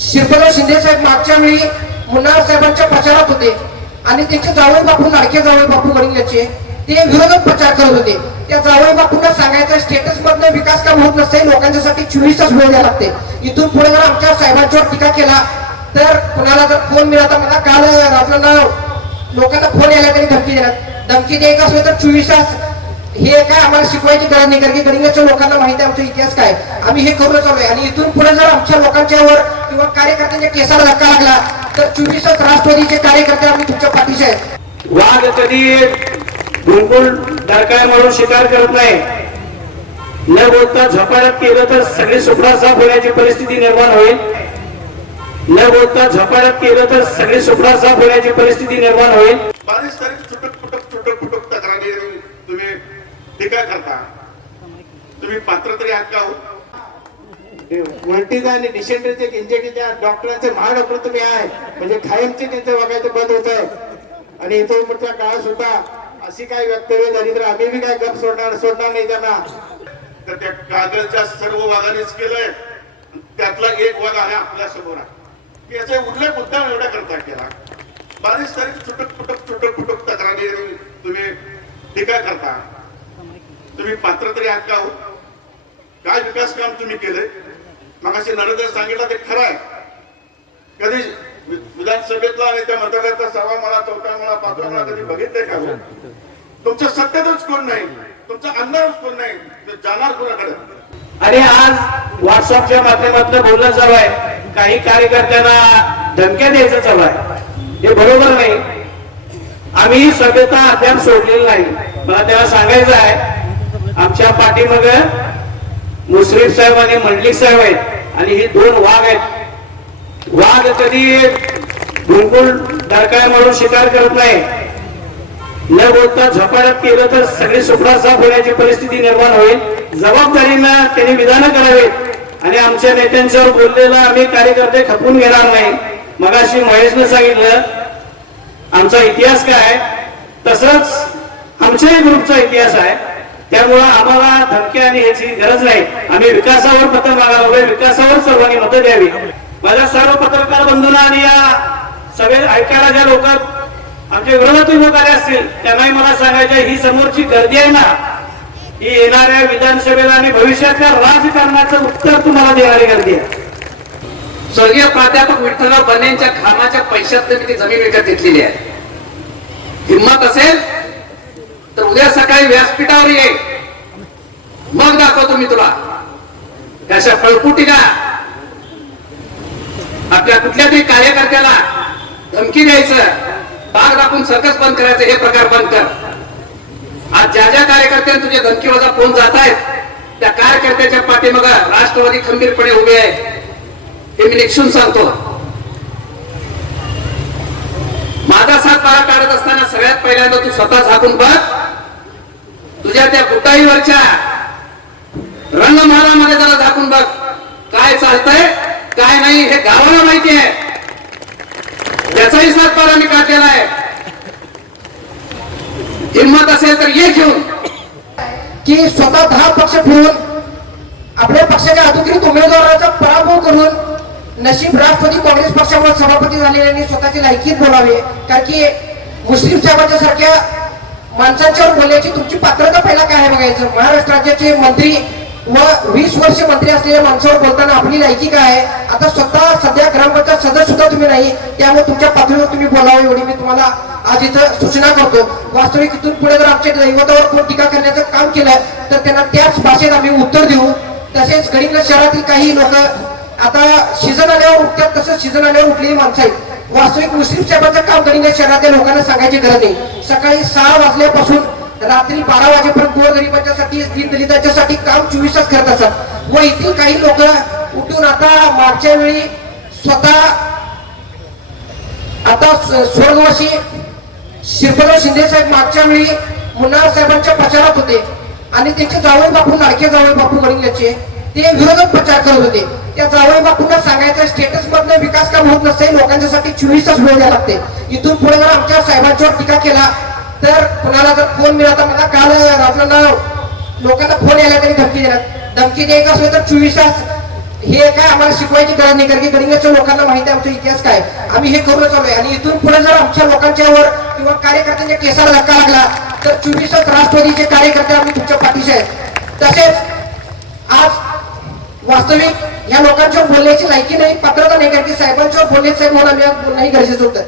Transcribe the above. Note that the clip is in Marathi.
शिरपला शिंदे साहेब मागच्या वेळी मुन्नार साहेबांच्या प्रचारात होते आणि त्यांचे जावई बापू लाडके जावई बापू वडिलांचे ते विरोधक प्रचार करत होते. त्या जावई बापूंना सांगायचं स्टेटस मधनं विकास काम होत नसते लोकांच्यासाठी चोवीस वेळ द्यावा लागते. इथून पुढे जर आमच्या साहेबांच्यावर टीका केला तर कुणाला जर फोन मिळाला मला काल राजला लोकांना फोन यायला तरी धमकी देणार धमकी द्यायचं असलं तर चोवीस तास हे काय आम्हाला शिकवायची गरज नाही? कारण की गडिंगाच्या लोकांना माहिती आहे आमचा इतिहास काय? आम्ही हे करून चालू आणि इथून पुढे जर आमच्या लोकांच्यावर किंवा कार्यकर्त्यांच्या केसाला धक्का लागला तर चोवीस तास राष्ट्रवादीचे कार्यकर्ते आम्ही तुमच्या पाठीशी आहेत. वाघ कधी बिलकुल डरकाळ म्हणून शिकार करत नाही? न बोलता झपाट्यात केलं तर सगळी सुपडा साफ होण्याची परिस्थिती निर्माण होईल. न बोलता झपाट्यात केलं तर सगळी सुपडा साफ होण्याची परिस्थिती निर्माण होईल बारीक सारीक छुटक फुटक छुटक फुटक तक्रारी तुम्ही टीका करता? तुम्ही पात्र तरी आहात का हो? उलटीचा आणि डिसेंट्रीचे इंजेक्शनच्या डॉक्टरांचे महाडॉक्टर तुम्ही आहे म्हणजे कायमचे त्यांचं बघायचं बंद होत आहे आणि इथून पुढच्या काळात सुद्धा अशी काही वक्तव्य झाली तर आम्ही बी काय गप सोडणार सोडणार नाही त्यांना. तर त्या कागदच्या सर्व वाघानेच केलंय. त्यातला एक वाघ आहे आपल्यासमोर आहे. की याचा उल्लेख मुद्दा एवढा करता केला. बारीक सारीक छुटक फुटक छुटक फुटक तक्रारी तुम्ही टीका करता? तुम्ही पात्र तरी आहात का हो? काय विकास काम तुम्ही केलंय? मग असे नरेंद्र सांगितलं ते खरं आहे. कधी विधानसभेतला आणि त्या मंत्रालयाचा सहावा मला चौथा मला पाचवा मला कधी बघितलंय का हो? तुमच्या सत्तेतच कोण नाही. तुमचा अंधारच कोण नाही. ते जाणार कोणाकडे? आणि आज व्हॉट्सअपच्या माध्यमातून बोलणं चालू आहे. काही कार्यकर्त्यांना धमक्या द्यायचं चालू आहे. हे बरोबर नाही. आम्ही सभेचा अद्याप सोडलेला नाही. मला त्याला सांगायचं आहे आमच्या पाठीमाग मुश्रीफ साहेब आणि मंडलिक साहेब आहेत. आणि हे दोन वाघ आहेत. वाघ कधी बिलकुल डरकाळ म्हणून शिकार करत नाही. न बोलता झपाट्यात केलं तर सगळी सुपडा साफ होण्याची परिस्थिती निर्माण होईल. जबाबदारीनं त्यांनी विधानं करावीत. आणि आमच्या नेत्यांच्यावर बोललेलं आम्ही कार्यकर्ते खपून घेणार नाही. मगाशी महेशनं सांगितलं आमचा इतिहास काय तसंच आमच्याही ग्रुपचा इतिहास आहे. त्यामुळं आम्हाला धमक्या आणि ह्याची गरज नाही. आम्ही विकासावर पत्र मागायला विकासावर सर्वांनी मतं द्यावी. माझ्या सर्व पत्रकार बंधूंना आणि या सगळे ऐकायला ज्या लोक आमच्या विरोधातून लोक आले असतील त्यांनाही मला सांगायचं ही समोरची गर्दी आहे ना ही येणाऱ्या विधानसभेला आणि भविष्यातल्या राजकारणाचं उत्तर तुम्हाला देणारी गर्दी आहे. स्वर्गीय प्राध्यापक विठ्ठलराव बनेंच्या खामाच्या पैशात मी ती जमीन विकत घेतलेली आहे. हिंमत असेल तर उद्या सकाळी व्यासपीठावर ये. मग दाखवतो मी तुला. त्याच्या फळपुटीला आपल्या कुठल्या तरी कार्यकर्त्याला धमकी द्यायचं. बाग दाखवून सकस बंद करायचं हे प्रकार बंद कर. आज ज्या ज्या कार्यकर्त्यांना तुझे धमकीवजा फोन जात आहेत त्या कार्यकर्त्याच्या पाठीमाग राष्ट्रवादी खंबीरपणे उभे आहे. हे मी निक्षून सांगतो. माझा साथ बारा काढत असताना सगळ्यात पहिल्यांदा तू स्वतः झाकून बघ. तुझ्या त्या गुटाईवरच्या रंगमहालामध्ये जरा झाकून बघ. काय चालतंय काय नाही हे गावाला माहिती आहे. त्याचाही सात पारा मी काढलेला आहे. हिंमत असेल तर ये घेऊन. की स्वतः दहा पक्ष फिरून आपल्या पक्षाच्या अधिकृत उमेदवाराचा पराभव करून नशीब राष्ट्रवादी काँग्रेस पक्षामुळे सभापती झालेल्यांनी स्वतःची लायकीत बोलावे. कारण की मुस्लिम साहेबांच्या सारख्या माणसांच्यावर बोलण्याची तुमची पात्रता पहिला काय आहे बघायचं? महाराष्ट्र राज्याचे मंत्री व वीस वर्ष मंत्री असलेल्या माणसावर बोलताना आपली लायकी काय आहे? आता स्वतः सध्या ग्रामपंचायत सदस्य सुद्धा तुम्ही नाही त्यामुळे तुमच्या पातळीवर तुम्ही बोलावे एवढी मी तुम्हाला आज इथं सूचना करतो. वास्तविक इथून पुढे जर आमच्या दैवतावर कोण टीका करण्याचं काम केलं तर त्यांना त्याच भाषेत आम्ही उत्तर देऊ. तसेच गडिंग शहरातील काही लोक आता सीझन आल्यावर उठतात तसंच सीझन आल्यावर उठलेली माणसं आहेत. वास्तविक मुस्लिम साहेबांचं काम करीने शहरातल्या लोकांना सांगायची गरज नाही. सकाळी सहा वाजल्यापासून रात्री बारा वाजेपर्यंत गोरगरिबांच्यासाठी दीनदलितांच्यासाठी काम चोवीस तास करत असतात व येथील काही लोक उठून आता मागच्या वेळी स्वतः आता स्वर्गवासी शिरपतराव शिंदे साहेब मागच्या वेळी मुन्ना साहेबांच्या प्रचारात होते. आणि त्यांचे जावई बापू लाडके जावई बापू वडिलांचे ते विरोधक प्रचार करत होते. त्या जावई बाबतीत सांगायचं? स्टेटस मधन विकास काम होत नसेल लोकांच्यासाठी साठी चोवीसच वेळ द्यायला लागते. इथून पुढे जर आमच्या साहेबांच्यावर टीका केला तर कुणाला जर फोन मिळाला मला काल आपल्याला लोकांना फोन यायला तरी धमकी देणार. धमकी द्यायचं असेल तर चोवीस तास हे काय आम्हाला शिकवायची गरज नाही कारण की गरिंगाच्या लोकांना माहिती आहे आमचा इतिहास काय आम्ही हे करूनच आलोय. आणि इथून पुढे जर आमच्या लोकांच्यावर किंवा कार्यकर्त्यांच्या केसाला धक्का लागला तर चोवीसच राष्ट्रवादीचे कार्यकर्ते आम्ही तुमच्या पाठीशी आहेत. तसेच वास्तविक या लोकांच्या बोलण्याची लायकी नाही. पात्रता नाही कारण की साहेबांच्या बोलण्यात साहेब म्हणून आम्ही नाही गरजेचं होतं.